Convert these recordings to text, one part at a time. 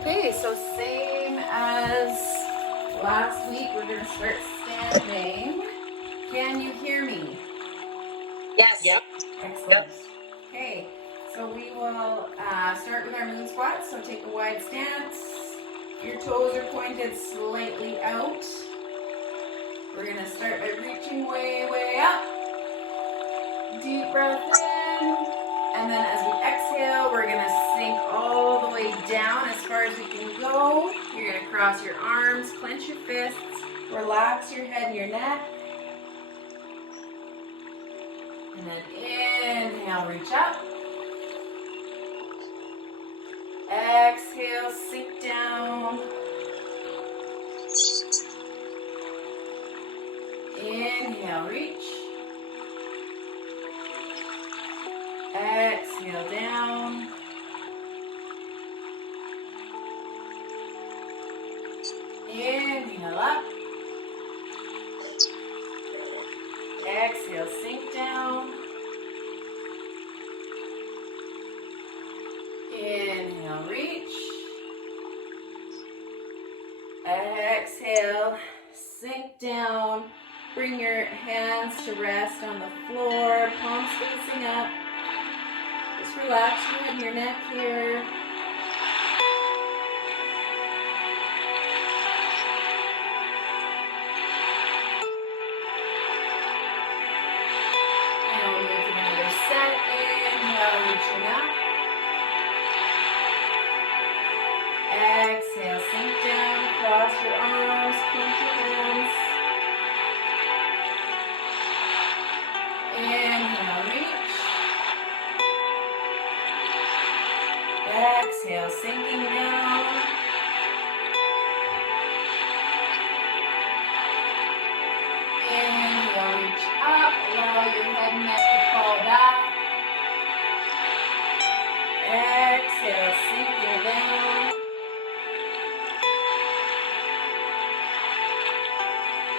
Okay, so same as last week, we're going to start standing. Can you hear me? Yes. Yep. Excellent. Okay, so we will start with our moon squat. So take a wide stance. Your toes are pointed slightly out. We're going to start by reaching way, way up. Deep breath in. And then as we exhale, we're going to sink all the way down as far as we can go. You're going to cross your arms, clench your fists, relax your head and your neck. And then inhale, reach up. Exhale, sink down. Inhale, reach. Exhale, down. Inhale, up. Exhale, sink down. Inhale, reach. Exhale, sink down. Bring your hands to rest on the floor, palms facing up. Just relax your head and your neck here. And we'll move to another set. Inhale, reaching up. Exhale, sink down, cross your arms, clench your hands. Inhale, reach. Exhale, sinking down. Inhale, reach up. Allow your head and neck to fall back. Exhale, sinking down.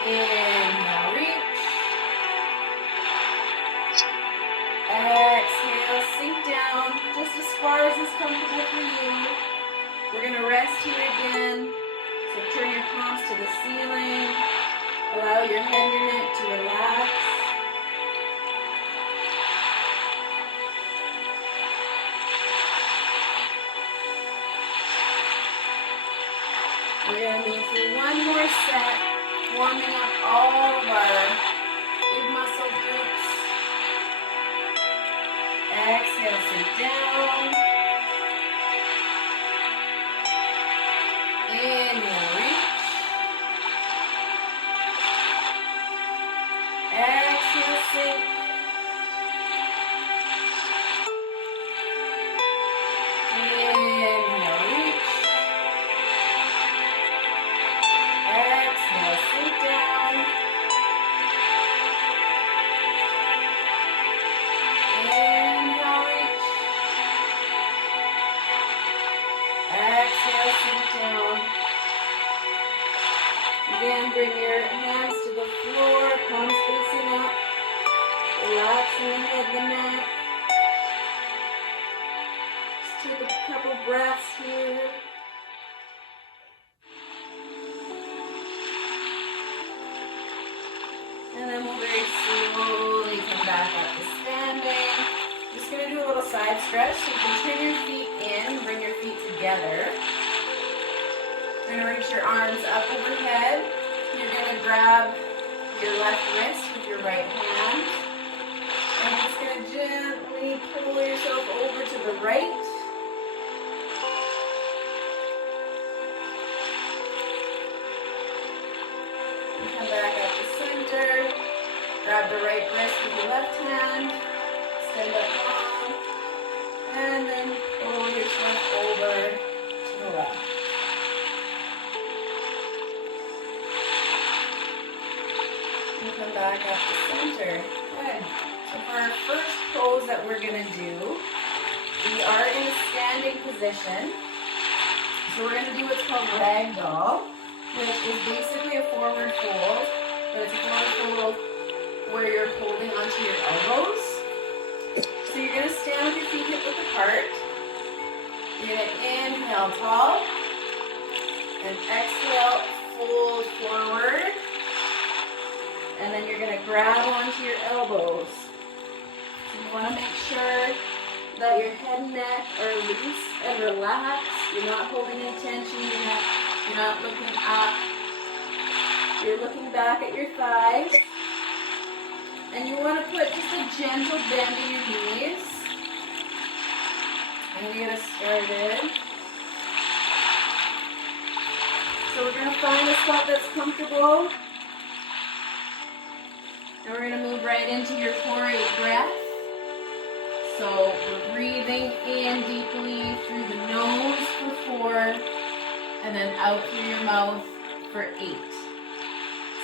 Inhale, reach. Exhale, sink down, just as far as is comfortable for you. We're going to rest here again. So turn your palms to the ceiling. Allow your head and your neck to relax. We're going to move through one more set, warming up all of our big muscle groups. Exhale, sink down. Inhale, reach. Exhale, sink. Inhale, reach. Exhale, sink down. Inhale, reach. Exhale, sink down. Again, bring your hands to the floor, palms facing up. Relaxing the head, the neck. Just take a couple breaths here. And then we'll very slowly come back up to standing. Just going to do a little side stretch. So you can turn your feet in, bring your feet together. You're going to reach your arms up overhead. You're going to grab your left wrist with your right hand. And you're just going to gently pull yourself over to the right. And come back up to center. Grab the right wrist with your left hand. Stand up long. And then pull yourself over to the left. And come back up to center. Good. So for our first pose that we're going to do, we are in a standing position. So we're going to do what's called ragdoll, which is basically a forward fold, but it's a forward fold where you're holding onto your elbows. So you're going to stand with your feet hip width apart. You're going to inhale tall. And exhale, fold forward. And then you're gonna grab onto your elbows. So you wanna make sure that your head and neck are loose and relaxed. You're not holding in tension, you're not looking up. You're looking back at your thighs. And you want to put just a gentle bend in your knees. And get us started. So we're going to find a spot that's comfortable. And we're going to move right into your 4-8 breath. So we're breathing in deeply through the nose for 4, and then out through your mouth for 8.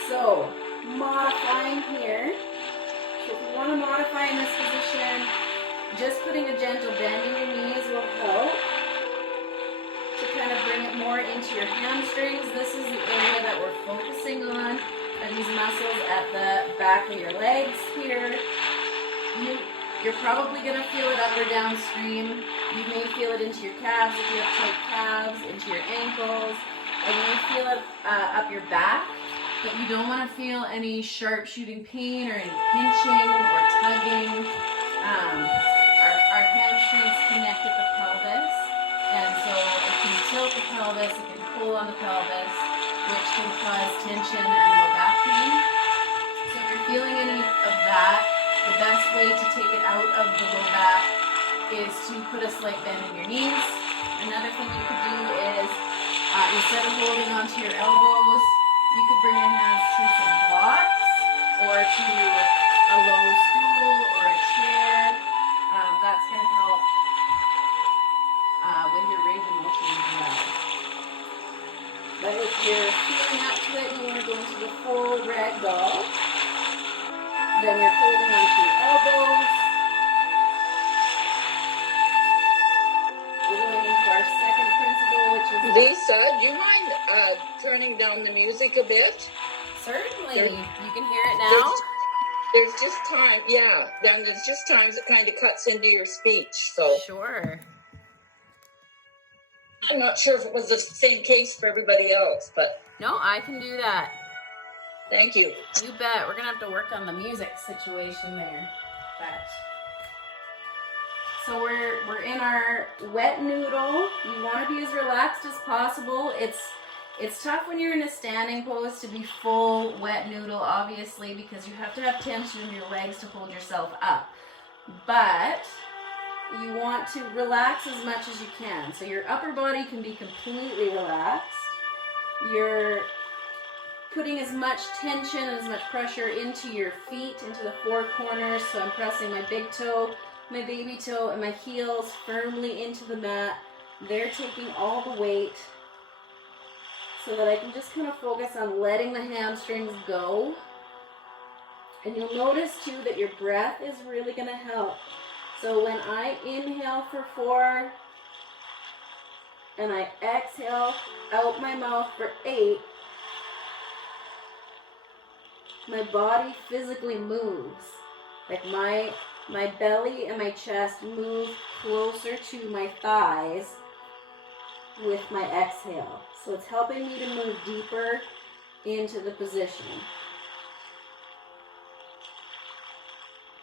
So modifying here. So if you want to modify in this position, just putting a gentle bend in your knees will help to kind of bring it more into your hamstrings. This is the area that we're focusing on, and these muscles at the back of your legs here. You're probably going to feel it up or downstream. You may feel it into your calves if you have tight calves, into your ankles, and you may feel it up your back, but you don't want to feel any sharp shooting pain or any pinching or tugging. Our hamstrings connect with the pelvis, and so it can tilt the pelvis, it can pull on the pelvis, which can cause tension and low back pain. So if you're feeling any of that, the best way to take it out of the low back is to put a slight bend in your knees. Another thing you could do is, instead of holding onto your elbows, you could bring your hands to some blocks or to a low stool or a chair. That's going to help with your range of motion as well. But if you're feeling up to it and you want to go into the full ragdoll, then you're holding onto your elbows. We're going into our second principle, which is... Lisa, do you mind turning down the music a bit? Certainly. You can hear it now? There's just time, yeah. Then there's just times it kind of cuts into your speech, so... Sure. I'm not sure if it was the same case for everybody else, but... No, I can do that. Thank you. You bet. We're going to have to work on the music situation there. But. So we're in our wet noodle. You want to be as relaxed as possible. It's tough when you're in a standing pose to be full wet noodle, obviously, because you have to have tension in your legs to hold yourself up. But you want to relax as much as you can. So your upper body can be completely relaxed. You're putting as much tension and as much pressure into your feet, into the 4 corners. So I'm pressing my big toe, my baby toe, and my heels firmly into the mat. They're taking all the weight so that I can just kind of focus on letting the hamstrings go. And you'll notice too that your breath is really going to help. So when I inhale for 4 and I exhale out my mouth for 8, my body physically moves. Like my belly and my chest move closer to my thighs with my exhale. So it's helping me to move deeper into the position.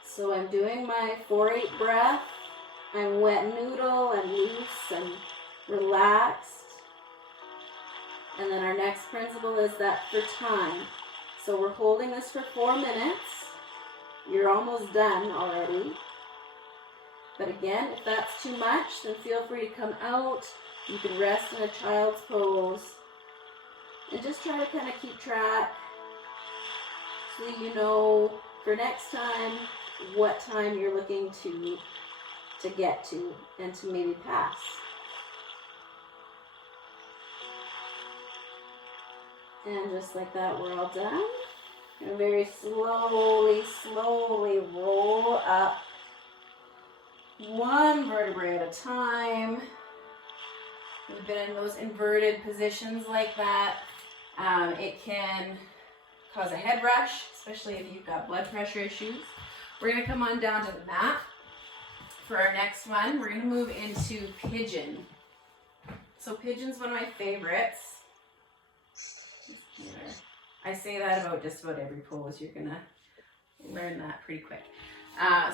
So I'm doing my 4-8 breath. I'm wet noodle and loose and relaxed. And then our next principle is that for time. So we're holding this for 4 minutes. You're almost done already. But again, if that's too much, then feel free to come out. You can rest in a child's pose. And just try to kind of keep track so that you know for next time what time you're looking to get to and to maybe pass. And just like that, we're all done. And very slowly roll up 1 vertebrae at a time. We've been in those inverted positions like that. It can cause a head rush, especially if you've got blood pressure issues. We're going to come on down to the mat. For our next one, we're going to move into pigeon. So pigeon's one of my favorites. I say that about just about every pose. You're gonna learn that pretty quick.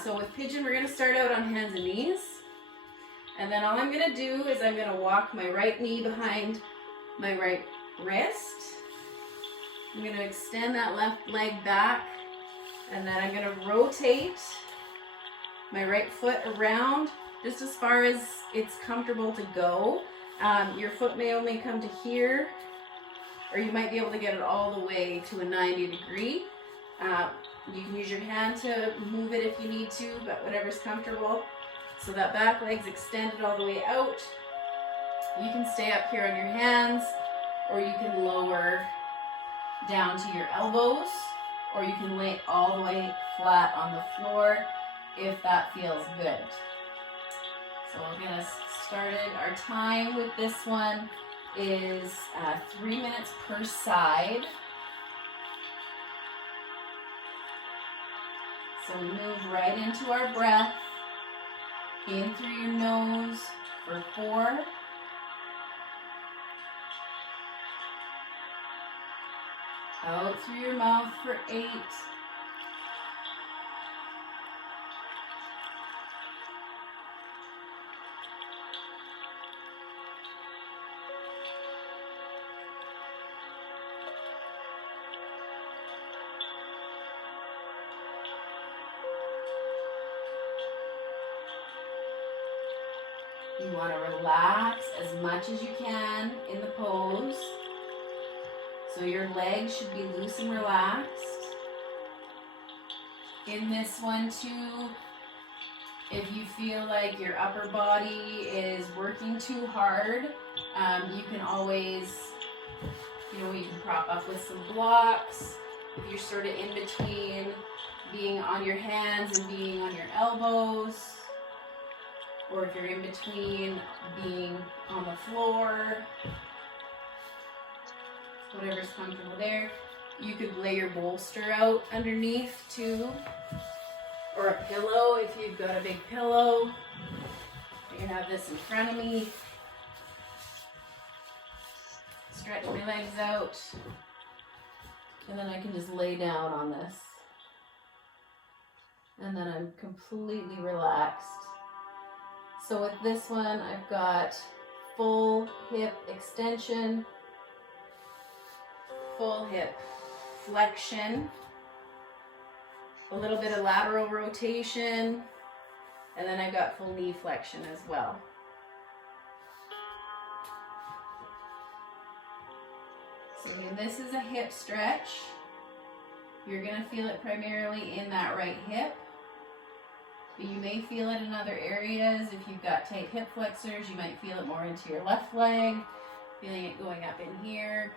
So with pigeon, we're gonna start out on hands and knees. And then all I'm gonna do is I'm gonna walk my right knee behind my right wrist. I'm gonna extend that left leg back, and then I'm gonna rotate my right foot around just as far as it's comfortable to go. Your foot may only come to here, or you might be able to get it all the way to a 90 degree. You can use your hand to move it if you need to, but whatever's comfortable. So that back leg's extended all the way out. You can stay up here on your hands, or you can lower down to your elbows, or you can lay all the way flat on the floor if that feels good. So we're gonna start it. Our time with this one is 3 minutes per side. So we move right into our breath. In through your nose for 4. Out through your mouth for 8. You want to relax as much as you can in the pose. So your legs should be loose and relaxed. In this one too, if you feel like your upper body is working too hard, you can always, you can prop up with some blocks. If you're sort of in between being on your hands and being on your elbows, or if you're in between being on the floor, whatever's comfortable there. You could lay your bolster out underneath too, or a pillow if you've got a big pillow. I can have this in front of me. Stretch my legs out, and then I can just lay down on this. And then I'm completely relaxed. So with this one, I've got full hip extension, full hip flexion, a little bit of lateral rotation, and then I've got full knee flexion as well. So again, this is a hip stretch. You're gonna feel it primarily in that right hip, but you may feel it in other areas. If you've got tight hip flexors, you might feel it more into your left leg, feeling it going up in here.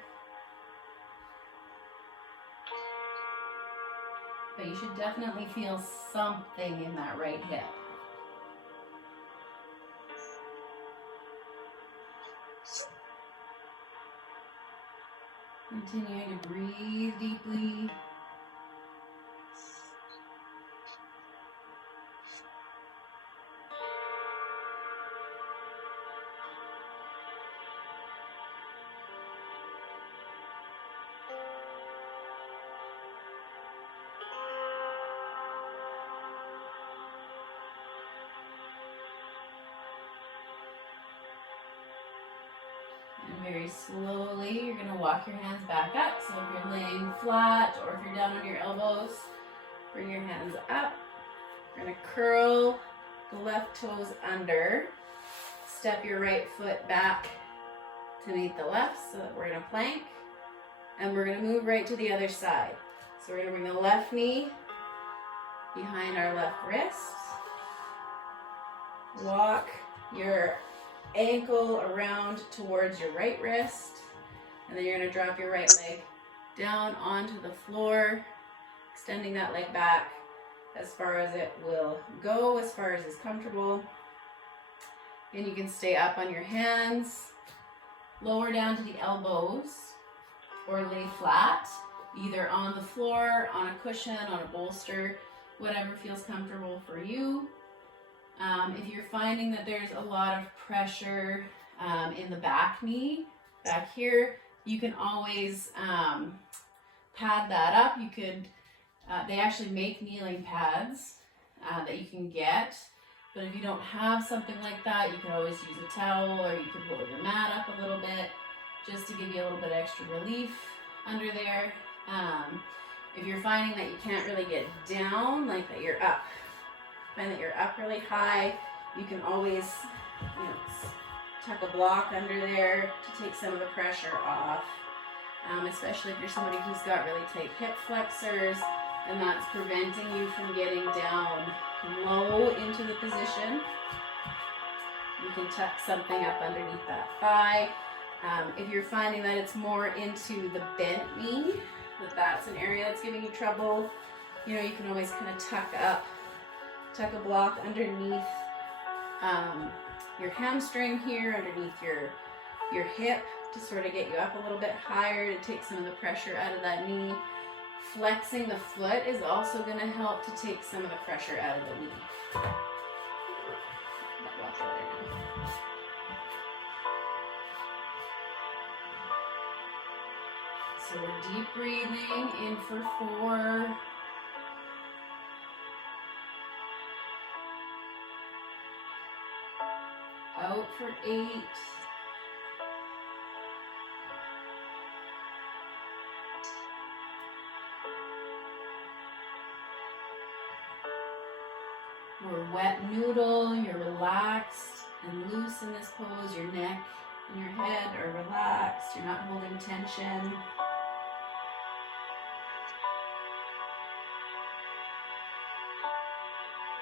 But you should definitely feel something in that right hip. Continuing to breathe deeply. Very slowly, you're going to walk your hands back up. So if you're laying flat or if you're down on your elbows, bring your hands up. You're going to curl the left toes under. Step your right foot back to meet the left, so that we're going to plank. And we're going to move right to the other side. So we're going to bring the left knee behind our left wrist. Walk your ankle around towards your right wrist, and then you're going to drop your right leg down onto the floor, extending that leg back as far as it will go, as far as is comfortable. And you can stay up on your hands, lower down to the elbows, or lay flat, either on the floor, on a cushion, on a bolster, whatever feels comfortable for you. If you're finding that there's a lot of pressure in the back knee, back here, you can always pad that up. You could, they actually make kneeling pads that you can get. But if you don't have something like that, you can always use a towel, or you can roll your mat up a little bit just to give you a little bit extra relief under there. If you're finding that you can't really get down, like that you're up, find that you're up really high, you can always, you know, tuck a block under there to take some of the pressure off, especially if you're somebody who's got really tight hip flexors and that's preventing you from getting down low into the position. You can tuck something up underneath that thigh. If you're finding that it's more into the bent knee, that's an area that's giving you trouble, you know, you can always kind of tuck a block underneath your hamstring here, underneath your hip, to sort of get you up a little bit higher, to take some of the pressure out of that knee. Flexing the foot is also going to help to take some of the pressure out of the knee. So we're deep breathing in for 4. Out for 8. We're wet noodle, you're relaxed and loose in this pose. Your neck and your head are relaxed, you're not holding tension.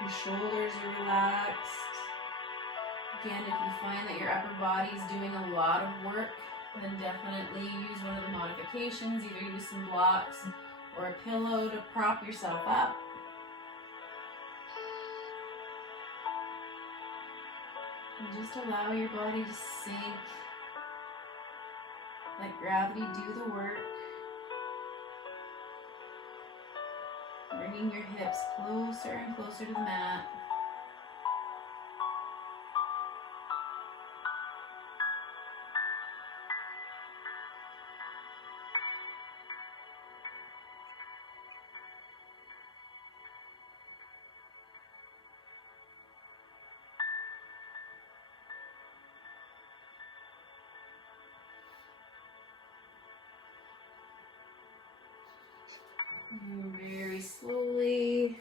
Your shoulders are relaxed. Again, if you find that your upper body is doing a lot of work, then definitely use one of the modifications. Either use some blocks or a pillow to prop yourself up. And just allow your body to sink. Let gravity do the work. Bringing your hips closer and closer to the mat. And very slowly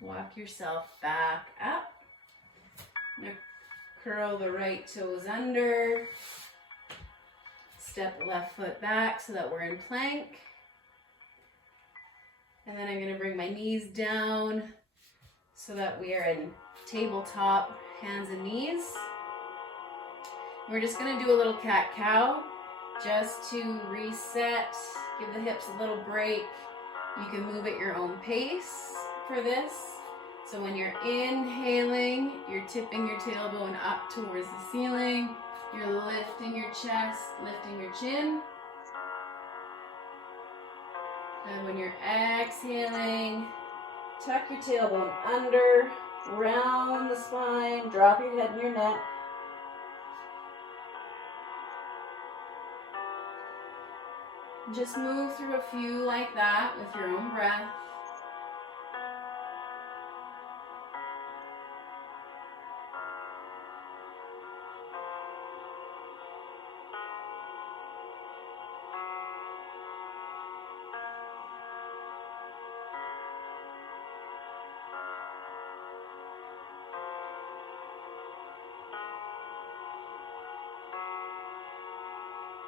walk yourself back up. Now curl the right toes under. Step the left foot back so that we're in plank. And then I'm going to bring my knees down so that we are in tabletop, hands and knees. We're just going to do a little cat-cow just to reset, give the hips a little break. You can move at your own pace for this. So when you're inhaling, you're tipping your tailbone up towards the ceiling. You're lifting your chest, lifting your chin. And when you're exhaling, tuck your tailbone under, round the spine, drop your head and your neck. Just move through a few like that with your own breath.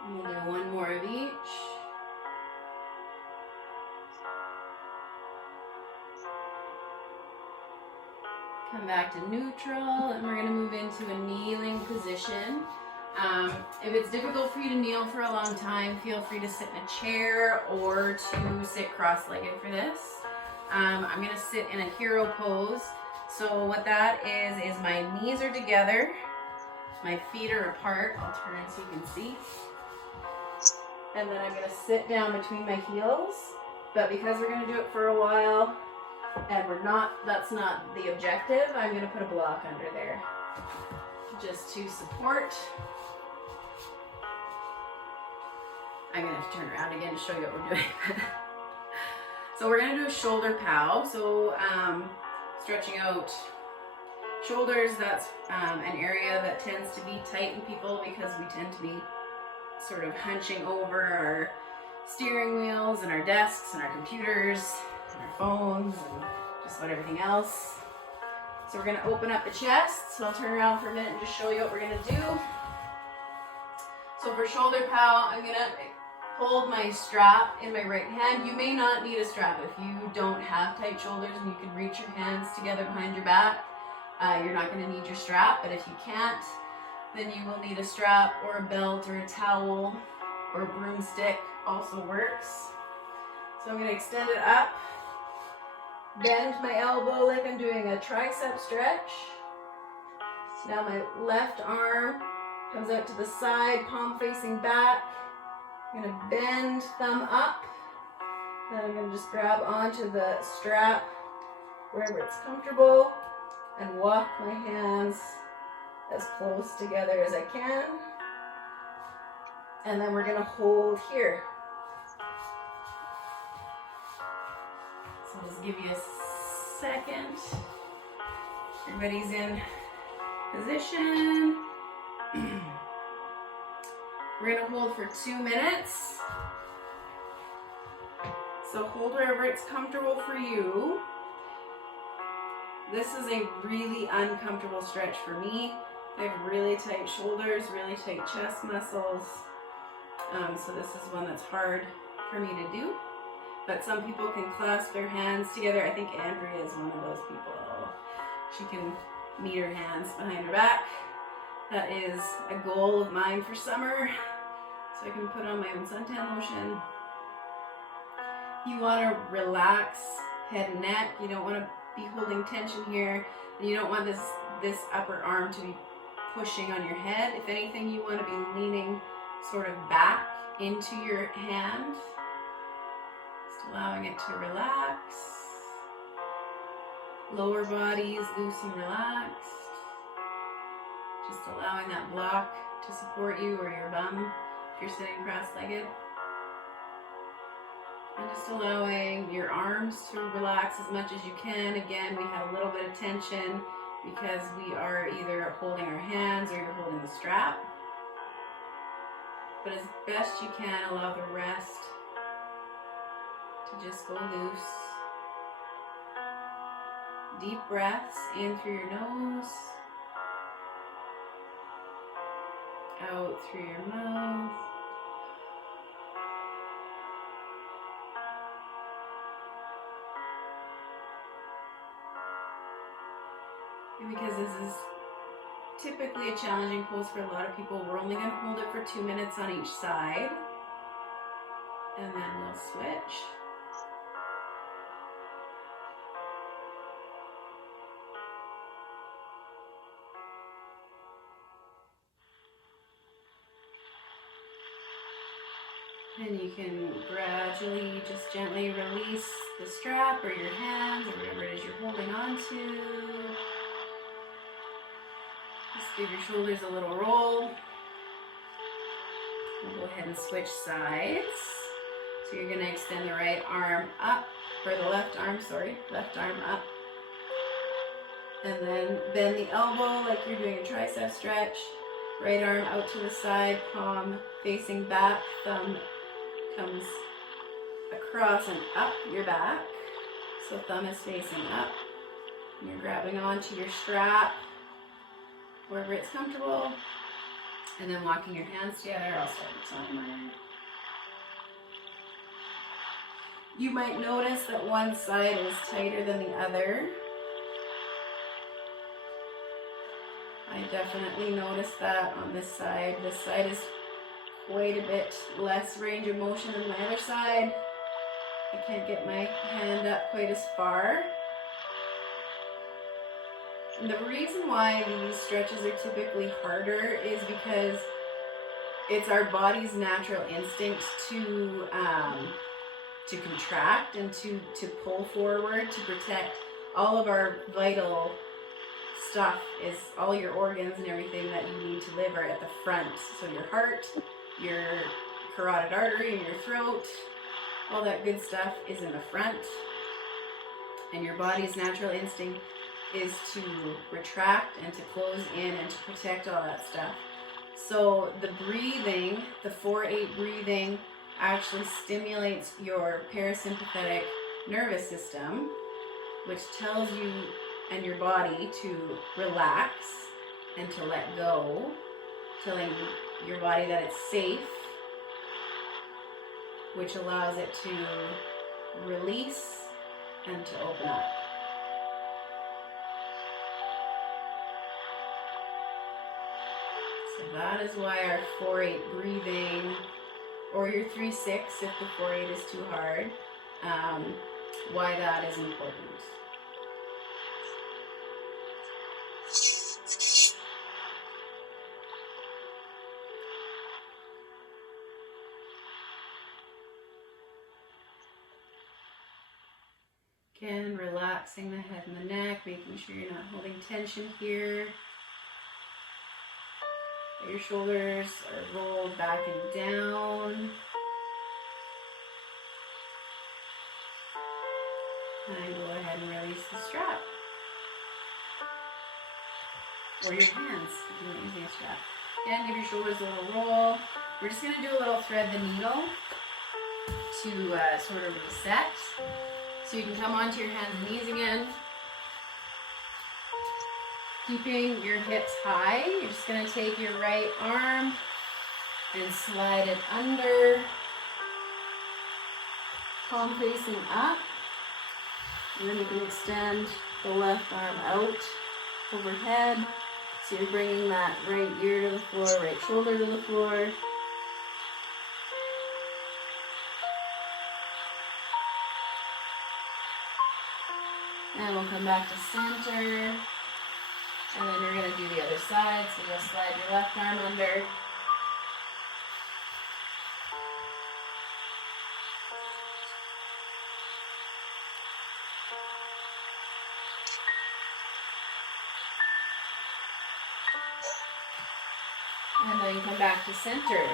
We'll do one more of each. Come back to neutral, and we're going to move into a kneeling position. If it's difficult for you to kneel for a long time, feel free to sit in a chair or to sit cross-legged for this. I'm going to sit in a hero pose. So what that is my knees are together, my feet are apart. I'll turn so you can see. And then I'm going to sit down between my heels. But because we're going to do it for a while, and that's not the objective, I'm going to put a block under there just to support. I'm gonna have to turn around again to show you what we're doing. So we're gonna do a shoulder pow. So stretching out shoulders, that's an area that tends to be tight in people because we tend to be sort of hunching over our steering wheels and our desks and our computers and our phones and just about everything else. So we're gonna open up the chest. So I'll turn around for a minute and just show you what we're gonna do. So for shoulder pow, I'm gonna hold my strap in my right hand. You may not need a strap if you don't have tight shoulders and you can reach your hands together behind your back. You're not gonna need your strap, but if you can't, then you will need a strap or a belt or a towel or a broomstick also works. So I'm gonna extend it up, bend my elbow like I'm doing a tricep stretch. So now my left arm comes out to the side, palm facing back. I'm gonna bend, thumb up. Then I'm gonna just grab onto the strap wherever it's comfortable and walk my hands as close together as I can. And then we're gonna hold here. So I'll just give you a second. Everybody's in position. We're gonna hold for 2 minutes. So hold wherever it's comfortable for you. This is a really uncomfortable stretch for me. I have really tight shoulders, really tight chest muscles. So this is one that's hard for me to do. But some people can clasp their hands together. I think Andrea is one of those people. She can meet her hands behind her back. That is a goal of mine for summer. So I can put on my own suntan lotion. You want to relax head and neck. You don't want to be holding tension here. And you don't want this upper arm to be pushing on your head. If anything, you want to be leaning sort of back into your hand. Just allowing it to relax. Lower body is loose and relaxed. Just allowing that block to support you or your bum if you're sitting cross-legged. And just allowing your arms to relax as much as you can. Again, we have a little bit of tension because we are either holding our hands or you're holding the strap. But as best you can, allow the rest to just go loose. Deep breaths in through your nose, out through your mouth. And because this is typically a challenging pose for a lot of people, we're only going to hold it for 2 minutes on each side. And then we'll switch. And you can gradually, just gently release the strap or your hands or whatever it is you're holding on to. Just give your shoulders a little roll. We'll go ahead and switch sides. So you're going to extend the right arm up, or the left arm up. And then bend the elbow like you're doing a tricep stretch. Right arm out to the side, palm facing back, thumb comes across and up your back. So thumb is facing up. And you're grabbing onto your strap wherever it's comfortable. And then walking your hands together. I'll start the timer. You might notice that one side is tighter than the other. I definitely noticed that on this side. This side is quite a bit less range of motion than my other side. I can't get my hand up quite as far. And the reason why these stretches are typically harder is because it's our body's natural instinct to contract and to pull forward to protect all of our vital stuff. Is all your organs and everything that you need to live are at the front. So your heart, your carotid artery in your throat, all that good stuff is in the front. And your body's natural instinct is to retract and to close in and to protect all that stuff. So the breathing, the 4-8 breathing, actually stimulates your parasympathetic nervous system, which tells you and your body to relax and to let go, telling your body that it's safe, which allows it to release and to open up. So that is why our 4-8 breathing, or your 3-6 if the 4-8 is too hard, why that is important. Again, relaxing the head and the neck, making sure you're not holding tension here. That your shoulders are rolled back and down. And go ahead and release the strap. Or your hands, if you're not using a strap. Again, give your shoulders a little roll. We're just going to do a little thread the needle to sort of reset. So you can come onto your hands and knees again. Keeping your hips high, you're just going to take your right arm and slide it under, palm facing up. And then you can extend the left arm out overhead. So you're bringing that right ear to the floor, right shoulder to the floor. And we'll come back to center. And then you're going to do the other side. So you'll slide your left arm under. And then come back to center.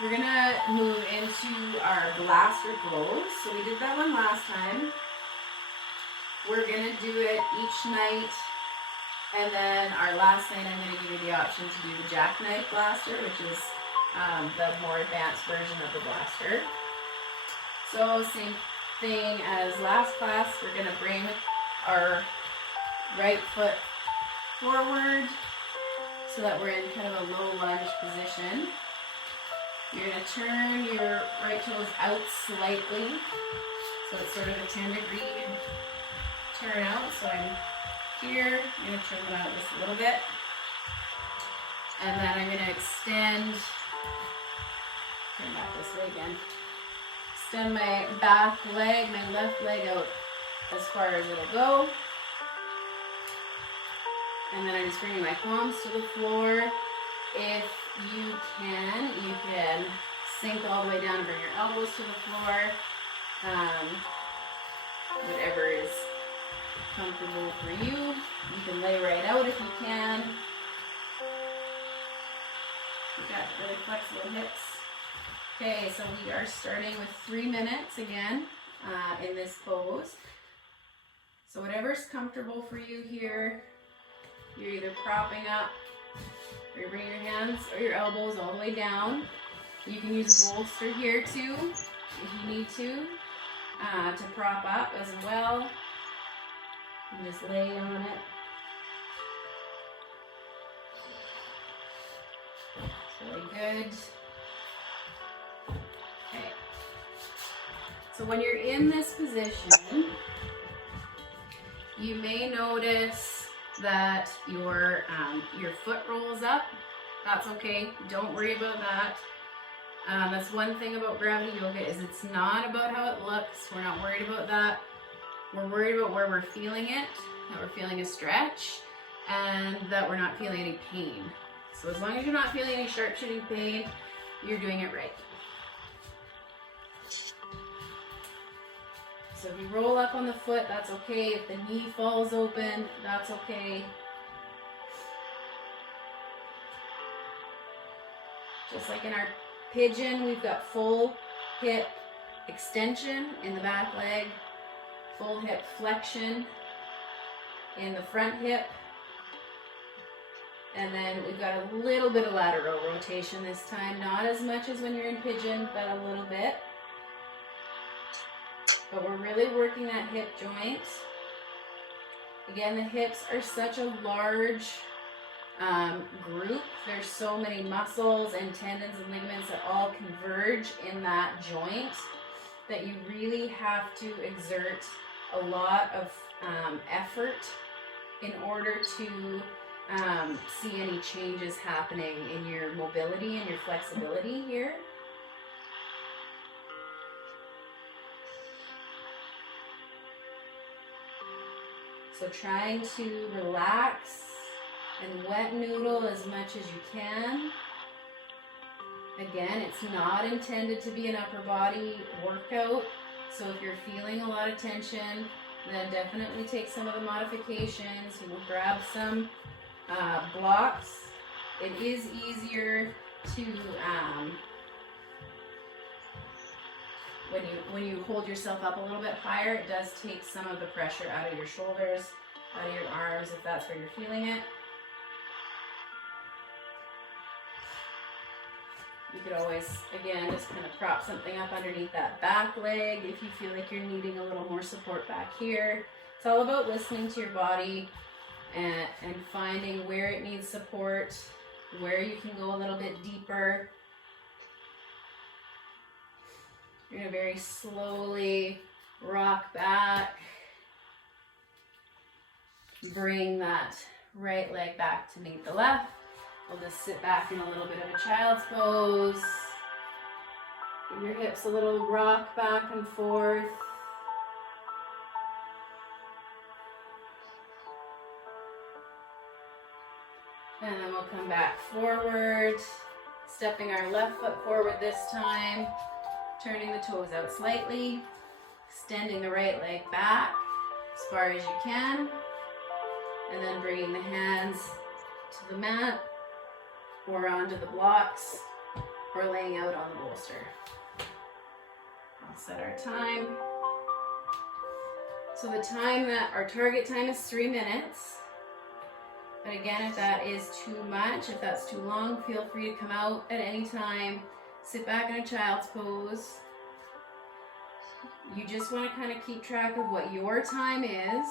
We're going to move into our blaster pose. So we did that one last time. We're going to do it each night. And then our last night, I'm going to give you the option to do the jackknife blaster, which is the more advanced version of the blaster. So same thing as last class. We're going to bring our right foot forward so that we're in kind of a low lunge position. You're going to turn your right toes out slightly. So it's sort of a 10-degree turn out. So I'm here. I'm going to turn them out just a little bit. And then I'm going to extend, turn back this way again. Extend my back leg, my left leg out as far as it'll go. And then I'm just bringing my palms to the floor. If you can sink all the way down and bring your elbows to the floor. Whatever is comfortable for you. You can lay right out if you can. You've got really flexible hips. Okay, so we are starting with 3 minutes again in this pose. So whatever's comfortable for you here, you're either propping up or you bring your hands or your elbows all the way down. You can use a bolster here too if you need to prop up as well. And just lay on it. Really good. Okay. So when you're in this position, you may notice that your foot rolls up. That's okay. Don't worry about that. That's one thing about gravity yoga is it's not about how it looks. We're not worried about that. We're worried about where we're feeling it, that we're feeling a stretch, and that we're not feeling any pain. So as long as you're not feeling any sharp shooting pain, you're doing it right. So if you roll up on the foot, that's okay. If the knee falls open, that's okay. Just like in our pigeon, we've got full hip extension in the back leg, full hip flexion in the front hip, and then we've got a little bit of lateral rotation this time, not as much as when you're in pigeon, but a little bit. But we're really working that hip joint. Again, the hips are such a large group. There's so many muscles and tendons and ligaments that all converge in that joint that you really have to exert a lot of effort in order to see any changes happening in your mobility and your flexibility here. So trying to relax and wet noodle as much as you can. Again, it's not intended to be an upper body workout. So if you're feeling a lot of tension, then definitely take some of the modifications. You will grab some blocks. It is easier to when you hold yourself up a little bit higher, it does take some of the pressure out of your shoulders, out of your arms, if that's where you're feeling it. You could always, again, just kind of prop something up underneath that back leg if you feel like you're needing a little more support back here. It's all about listening to your body and finding where it needs support, where you can go a little bit deeper. You're going to very slowly rock back. Bring that right leg back to meet the left. We'll just sit back in a little bit of a child's pose. Give your hips a little rock back and forth. And then we'll come back forward, stepping our left foot forward this time. Turning the toes out slightly, extending the right leg back as far as you can, and then bringing the hands to the mat or onto the blocks or laying out on the bolster. I'll set our time. So the time that our target time is 3 minutes. But again, if that is too much, if that's too long, feel free to come out at any time. Sit back in a child's pose. You just want to kind of keep track of what your time is,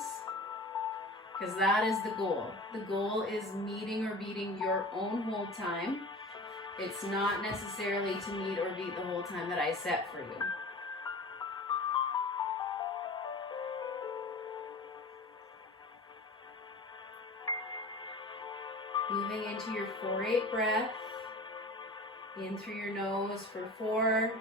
because that is the goal. The goal is meeting or beating your own hold time. It's not necessarily to meet or beat the hold time that I set for you. Moving into your 4-8 breath. In through your nose for 4.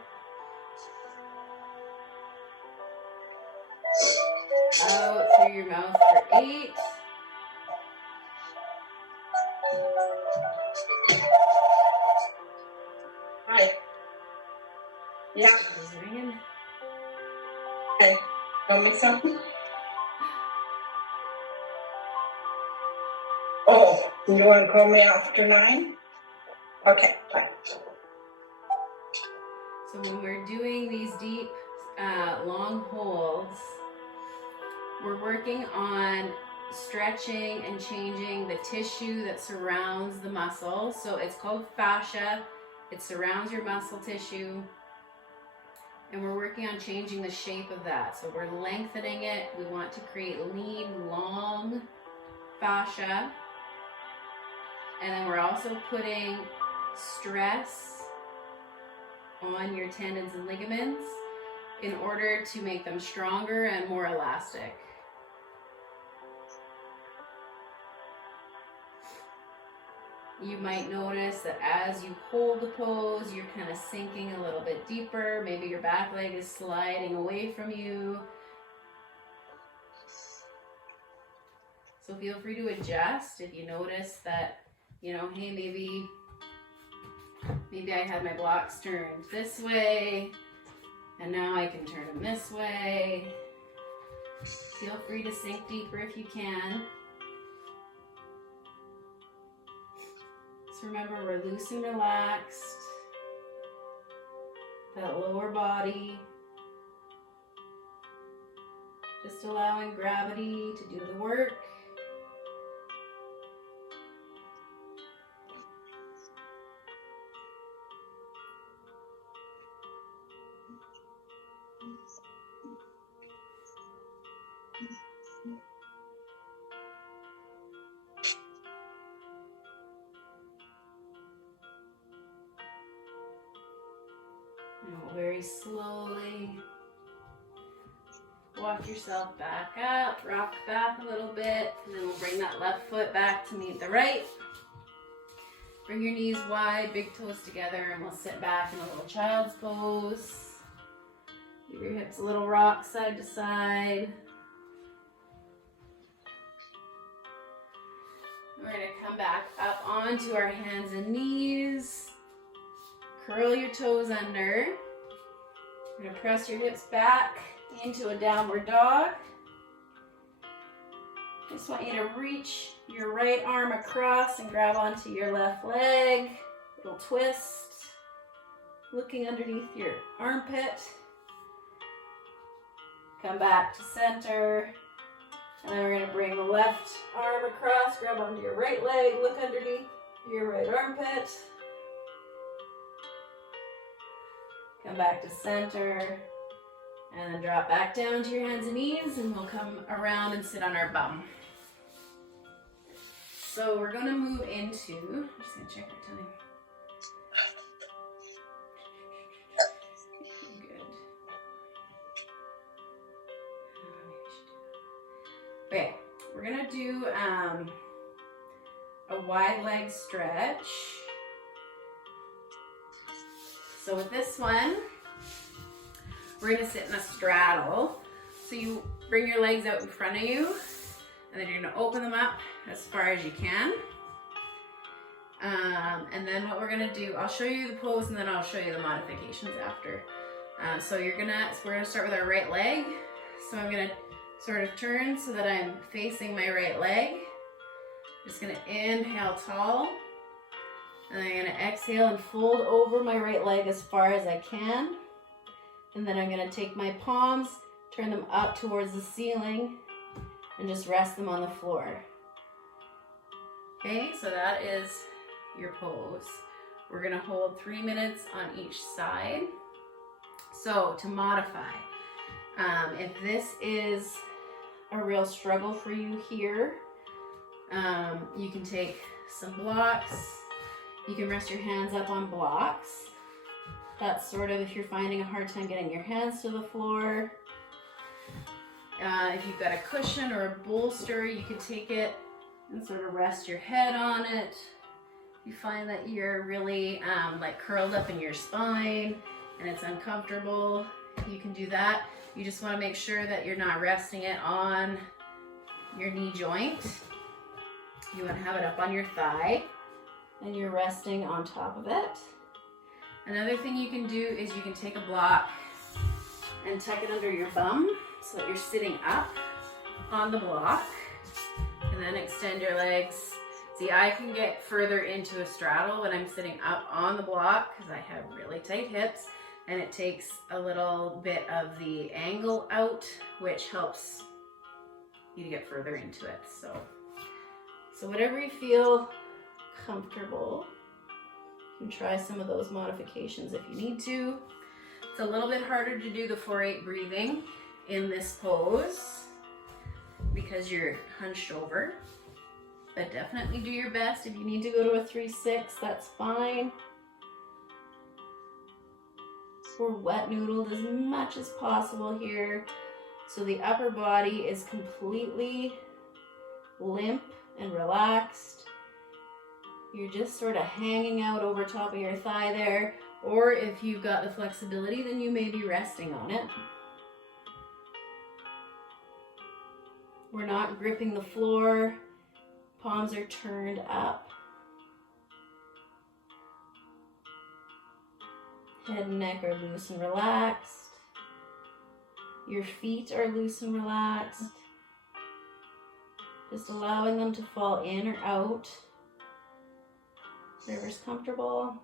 Out through your mouth for 8. Hi. Yeah. Is ringing. Hey. Tell me something? Oh, you want to call me after 9? Okay, bye. So when we're doing these deep, long holds, we're working on stretching and changing the tissue that surrounds the muscle. So it's called fascia. It surrounds your muscle tissue. And we're working on changing the shape of that. So we're lengthening it. We want to create lean, long fascia. And then we're also putting stress on your tendons and ligaments in order to make them stronger and more elastic. You might notice that as you hold the pose, you're kind of sinking a little bit deeper. Maybe your back leg is sliding away from you. So feel free to adjust if you notice that, hey, maybe I had my blocks turned this way, and now I can turn them this way. Feel free to sink deeper if you can. Just remember, we're loose and relaxed. that lower body. Just allowing gravity to do the work. Now, very slowly walk yourself back up, rock back a little bit, and then we'll bring that left foot back to meet the right. Bring your knees wide, big toes together, and we'll sit back in a little child's pose. Give your hips a little rock side to side. We're going to come back up onto our hands and knees. Curl your toes under. You're going to press your hips back into a downward dog. Just want you to reach your right arm across and grab onto your left leg. Little twist. Looking underneath your armpit. Come back to center. And then we're going to bring the left arm across, grab onto your right leg, look underneath your right armpit. Come back to center. And then drop back down to your hands and knees, and we'll come around and sit on our bum. So we're going to move into, I'm just going to check our time. Good. Okay, we're going to do a wide leg stretch. So with this one, we're going to sit in a straddle. So you bring your legs out in front of you, and then you're going to open them up as far as you can. And then what we're going to do, I'll show you the pose and then I'll show you the modifications after. So we're going to start with our right leg. So I'm going to sort of turn so that I'm facing my right leg. Just going to inhale tall. And then I'm going to exhale and fold over my right leg as far as I can. And then I'm going to take my palms, turn them up towards the ceiling, and just rest them on the floor. Okay, so that is your pose. We're going to hold 3 minutes on each side. So to modify, if this is a real struggle for you here, you can take some blocks. You can rest your hands up on blocks. That's sort of if you're finding a hard time getting your hands to the floor. If you've got a cushion or a bolster, you can take it and sort of rest your head on it. If you find that you're really like curled up in your spine and it's uncomfortable, you can do that. You just want to make sure that you're not resting it on your knee joint. You want to have it up on your thigh and you're resting on top of it. Another thing you can do is you can take a block and tuck it under your bum so that you're sitting up on the block, and then extend your legs. See, I can get further into a straddle when I'm sitting up on the block because I have really tight hips, and it takes a little bit of the angle out, which helps you to get further into it. So whatever you feel comfortable, you can try some of those modifications if you need to. It's a little bit harder to do the 4-8 breathing in this pose because you're hunched over, but definitely do your best. If you need to go to a 3-6, that's fine. We're wet noodled as much as possible here, so the upper body is completely limp and relaxed. You're just sort of hanging out over top of your thigh there, or if you've got the flexibility, then you may be resting on it. We're not gripping the floor. Palms are turned up. Head and neck are loose and relaxed. Your feet are loose and relaxed. Just allowing them to fall in or out. Whatever's comfortable.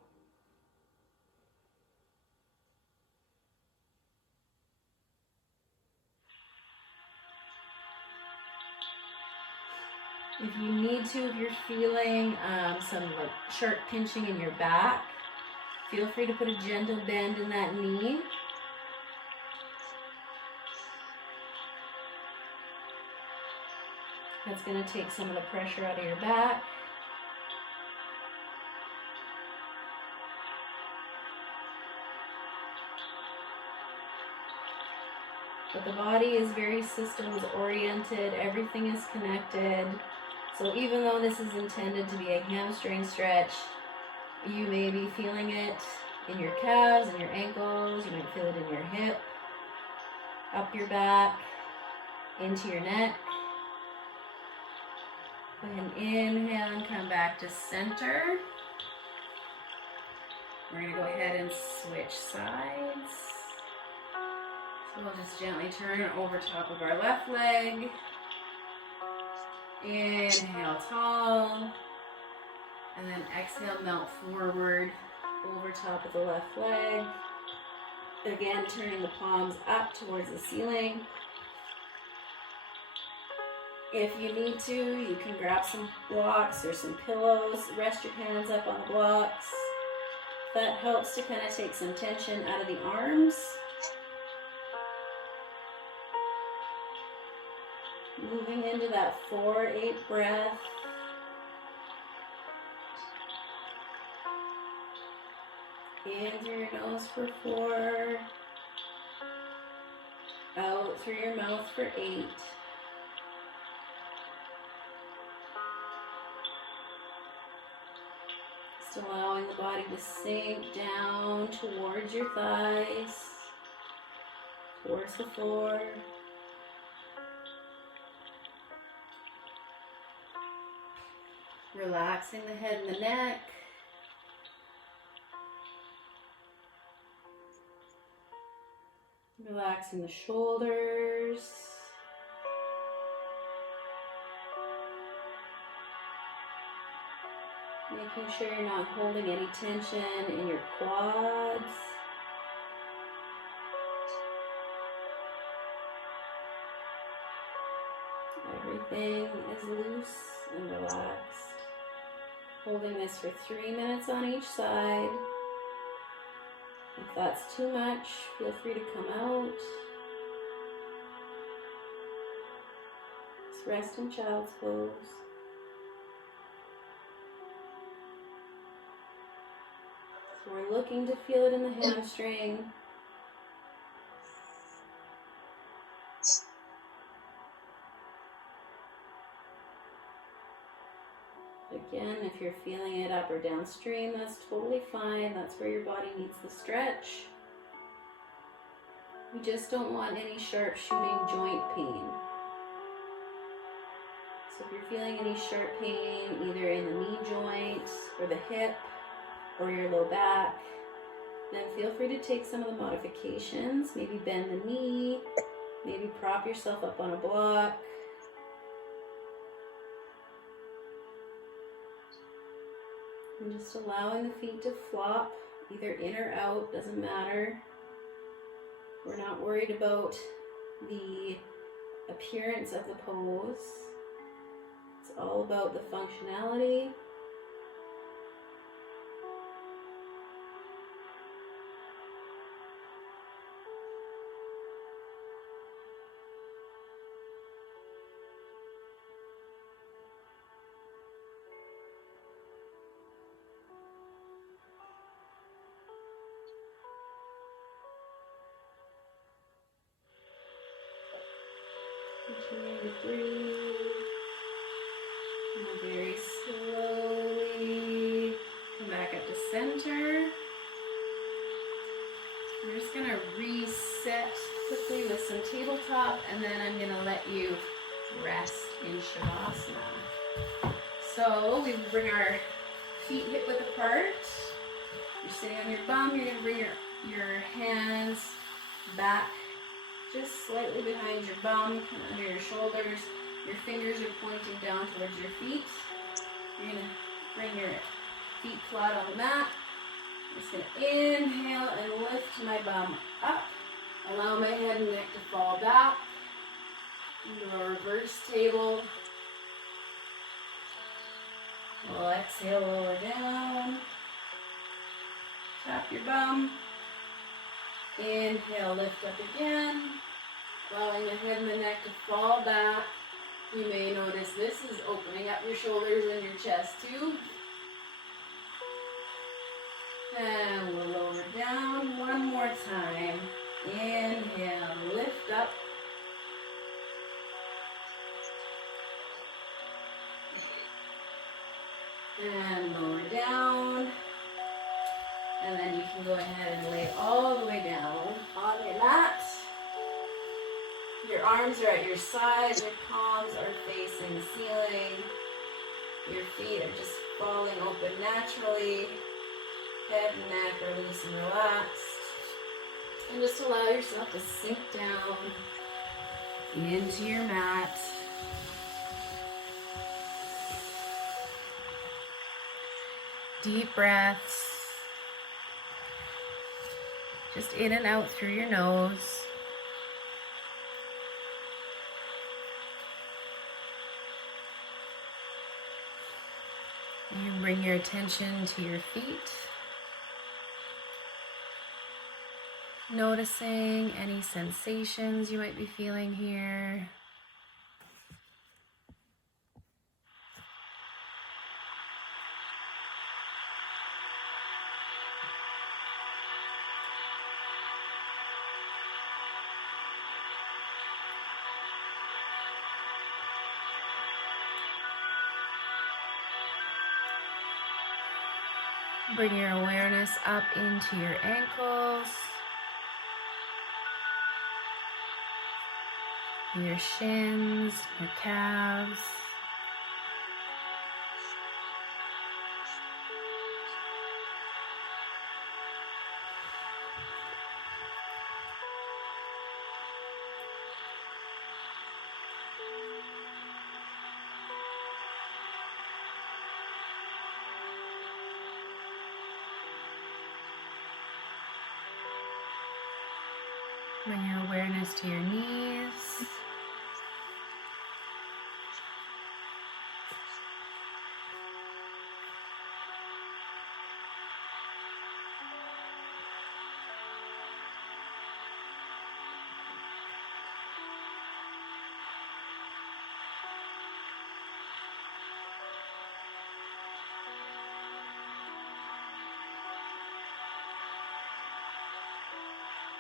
If you need to, if you're feeling some like sharp pinching in your back, feel free to put a gentle bend in that knee. That's going to take some of the pressure out of your back. But the body is very systems oriented, everything is connected. So even though this is intended to be a hamstring stretch, you may be feeling it in your calves and your ankles, you might feel it in your hip, up your back, into your neck. Go ahead and inhale and come back to center. We're going to go ahead and switch sides. So we'll just gently turn over top of our left leg. Inhale tall. And then exhale, melt forward over top of the left leg. Again, turning the palms up towards the ceiling. If you need to, you can grab some blocks or some pillows. Rest your hands up on the blocks. That helps to kind of take some tension out of the arms. Moving into that 4-8 breath. In through your nose for 4. Out through your mouth for 8. Just allowing the body to sink down towards your thighs, towards the floor. Relaxing the head and the neck. Relaxing the shoulders. Making sure you're not holding any tension in your quads. Everything is loose and relaxed. Holding this for 3 minutes on each side. If that's too much, feel free to come out. Just rest in child's pose. So we're looking to feel it in the hamstring. Again, if you're feeling it up or downstream, that's totally fine. That's where your body needs the stretch. We just don't want any sharp shooting joint pain. So if you're feeling any sharp pain, either in the knee joint or the hip or your low back, then feel free to take some of the modifications. Maybe bend the knee, maybe prop yourself up on a block. And just allowing the feet to flop, either in or out, doesn't matter. We're not worried about the appearance of the pose. It's all about the functionality. Continue to breathe. And very slowly come back up to center. We're just going to reset quickly with some tabletop, and then I'm going to let you rest in Shavasana. So we bring our feet hip width apart. You're sitting on your bum. You're going to bring your hands back just slightly behind your bum, kind of under your shoulders. Your fingers are pointing down towards your feet. You're going to bring your feet flat on the mat. I'm just going to inhale and lift my bum up. Allow my head and neck to fall back into a reverse table. We'll exhale, lower down. Tap your bum. Inhale, lift up again. Allowing the head and the neck to fall back. You may notice this is opening up your shoulders and your chest too. And we'll lower down one more time. Inhale, lift up. And lower down. And then you can go ahead and lay all the way down on your mat. Your arms are at your sides, your palms are facing the ceiling. Your feet are just falling open naturally. Head and neck are loose and relaxed. And just allow yourself to sink down into your mat. Deep breaths. Just in and out through your nose. You bring your attention to your feet. Noticing any sensations you might be feeling here. Bring your awareness up into your ankles, your shins, your calves. Bring your awareness to your knees.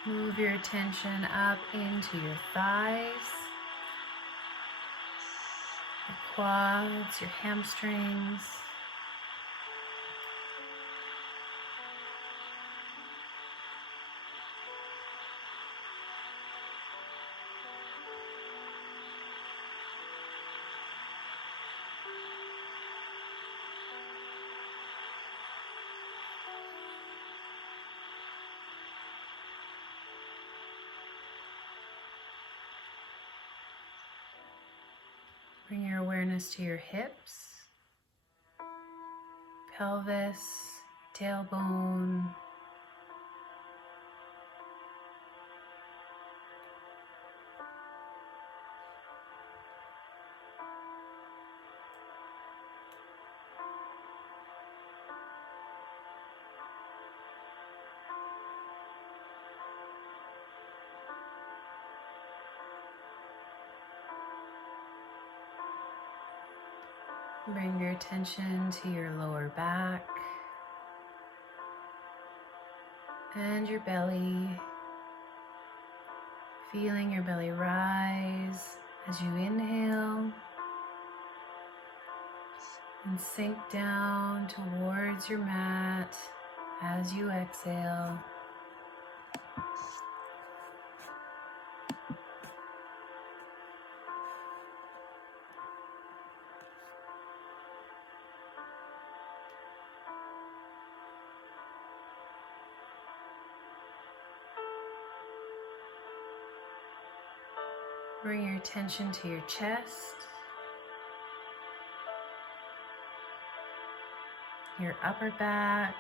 Move your attention up into your thighs, your quads, your hamstrings. Bring your awareness to your hips, pelvis, tailbone. Bring your attention to your lower back and your belly, feeling your belly rise as you inhale and sink down towards your mat as you exhale. Bring your attention to your chest, your upper back,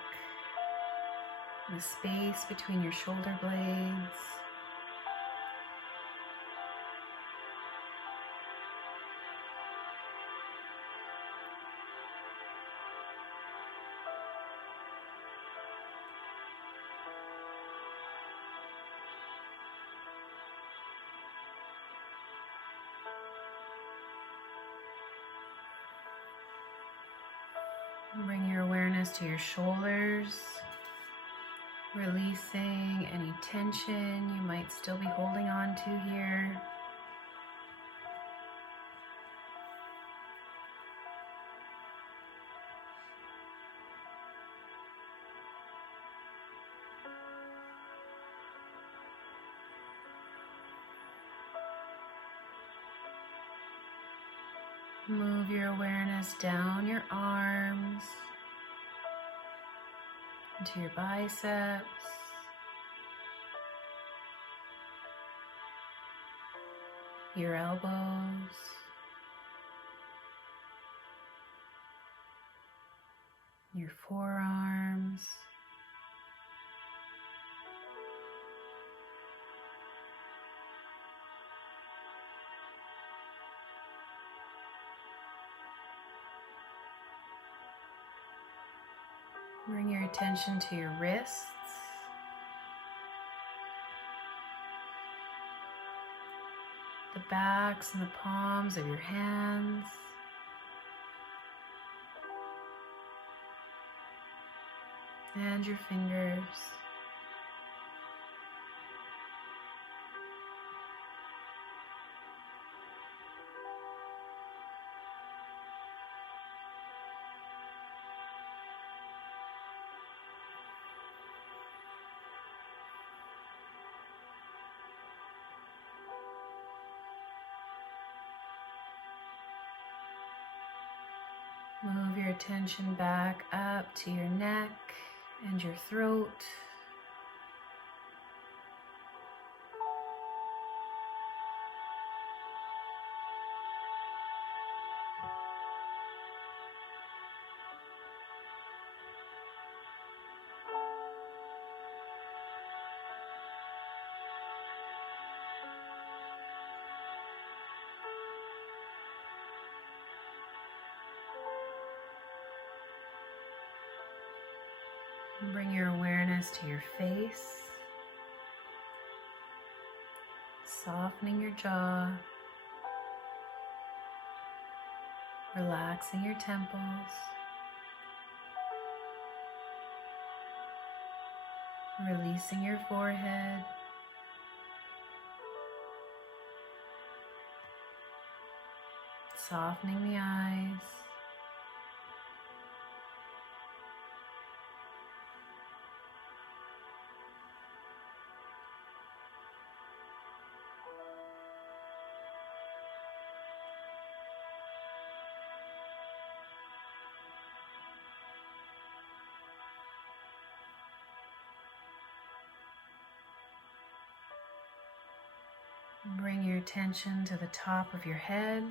the space between your shoulder blades. Bring your awareness to your shoulders, releasing any tension you might still be holding on to here. Move your awareness down your arms, into your biceps, your elbows, your forearms, bring your attention to your wrists, the backs and the palms of your hands, and your fingers. Move your attention back up to your neck and your throat. Bring your awareness to your face, softening your jaw, relaxing your temples, releasing your forehead, softening the eyes. Bring your attention to the top of your head.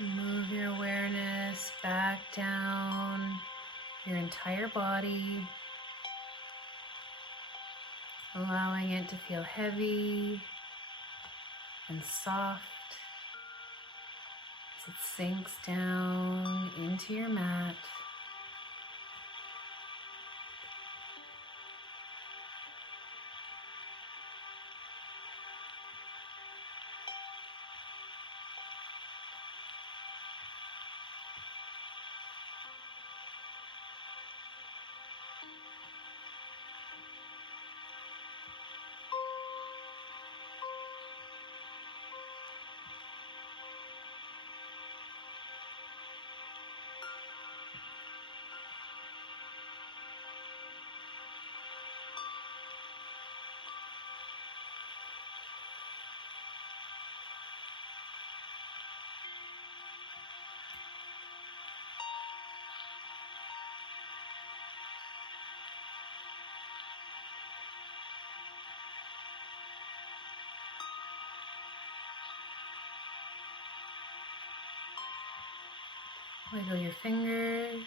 Move your awareness back down your entire body, allowing it to feel heavy and soft as it sinks down into your mat. Wiggle your fingers,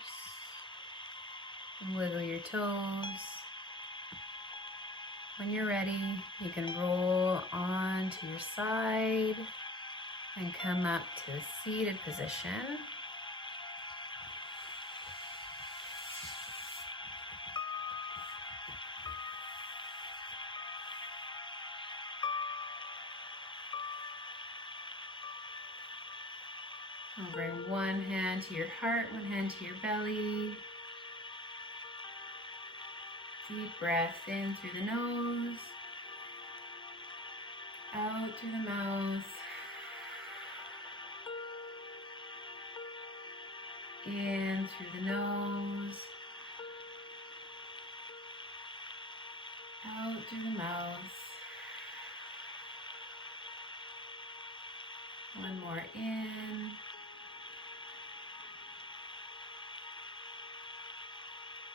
And wiggle your toes. When you're ready, you can roll onto your side and come up to a seated position. I'll bring one hand to your heart, one hand to your belly. Deep breath in through the nose, out through the mouth, in through the nose, out through the mouth. One more in.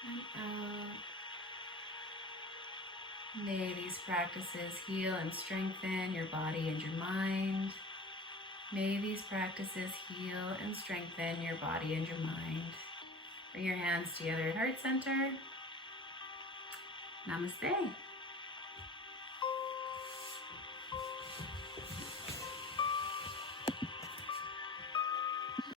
And out. May these practices heal and strengthen your body and your mind. May these practices heal and strengthen your body and your mind. Bring your hands together at heart center. Namaste.